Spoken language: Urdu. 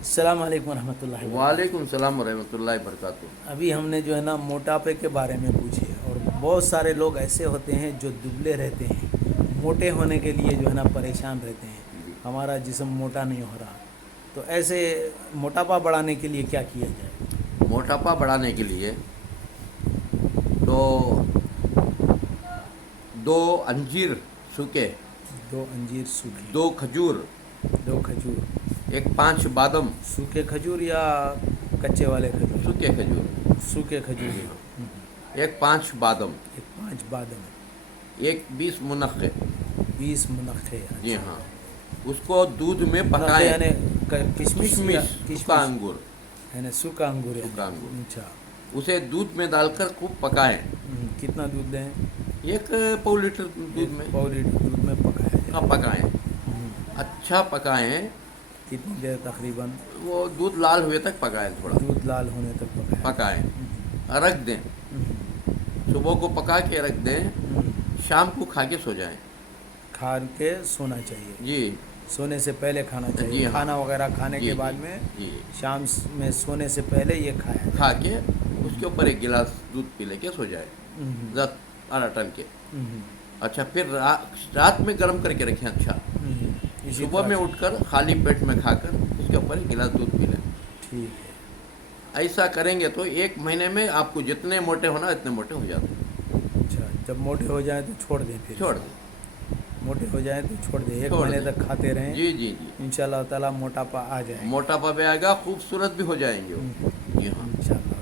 السلام علیکم ورحمۃ اللہ وبرکاتہ۔ وعلیکم السلام ورحمۃ اللہ وبرکاتہ۔ ابھی ہم نے جو ہے نا موٹاپے کے بارے میں پوچھے، اور بہت سارے لوگ ایسے ہوتے ہیں جو دبلے رہتے ہیں، موٹے ہونے کے لیے جو ہے نا پریشان رہتے ہیں، ہمارا جسم موٹا نہیں ہو رہا، تو ایسے موٹاپا بڑھانے کے لیے کیا کیا جائے؟ موٹاپا بڑھانے کے لیے تو 2 انجیر سوکھے، 2 انجیر سوکھے، 2 کھجور، 2 کھجور، 5 بادام، سوکھے کھجور یا کچے والے کھجور؟ سوکھے کھجور، سوکھے کھجور، 5 بادام، 5 بادام، 20 منقے۔ 20 منقے، جی اچھا۔ ہاں، اس کو دودھ میں منقے پکائیں۔ یعنی کشمش یا سوکھا انگور، یعنی سوکھا انگور، سوکھا انگور، یعنی اچھا۔ اسے دودھ میں ڈال کر خوب پکائیں۔ کتنا دودھ لیں؟ 1 پاؤ لیٹر دودھ میں پاؤ لیٹر دودھ میں پکایا جائے۔ پکائیں، اچھا پکائیں۔ کتنی دیر تقریباً؟ وہ دودھ لال ہوئے تک پکائیں، تھوڑا دودھ لال ہونے تک پکائیں، رکھ دیں۔ صبح کو پکا کے رکھ دیں، شام کو کھا کے سو جائیں۔ کھا کے سونا چاہیے؟ جی سونے سے پہلے کھانا چاہیے؟ جی ہاں، کھانا وغیرہ کھانے جی کے جی بعد میں جی شام میں سونے سے پہلے یہ کھایا جائے۔ کھا کے اس کے اوپر 1 گلاس دودھ پی لے کے سو جائے، آدھا ٹن کے۔ اچھا، پھر رات میں گرم کر کے رکھیں۔ اچھا، اسی صبح طرح میں سے۔ اٹھ کر خالی پیٹ میں کھا کر اس کے اوپر 1 گلاس دودھ پی لیں۔ ٹھیک ہے۔ ایسا کریں گے تو 1 مہینے میں آپ کو جتنے موٹے ہونا اتنے موٹے ہو جاتے ہیں۔ اچھا، جب موٹے ہو جائیں تو چھوڑ دیں؟ پھر چھوڑ دیں، موٹے ہو جائیں تو چھوڑ دیں، 1 چھوڑ مہینے دیں۔ تک کھاتے رہیں، جی جی جی، انشاءاللہ تعالیٰ موٹاپا آ جائے گا۔ موٹاپا بھی آئے گا، خوبصورت بھی ہو جائیں گے وہ۔ جی ہاں۔ انشاءاللہ۔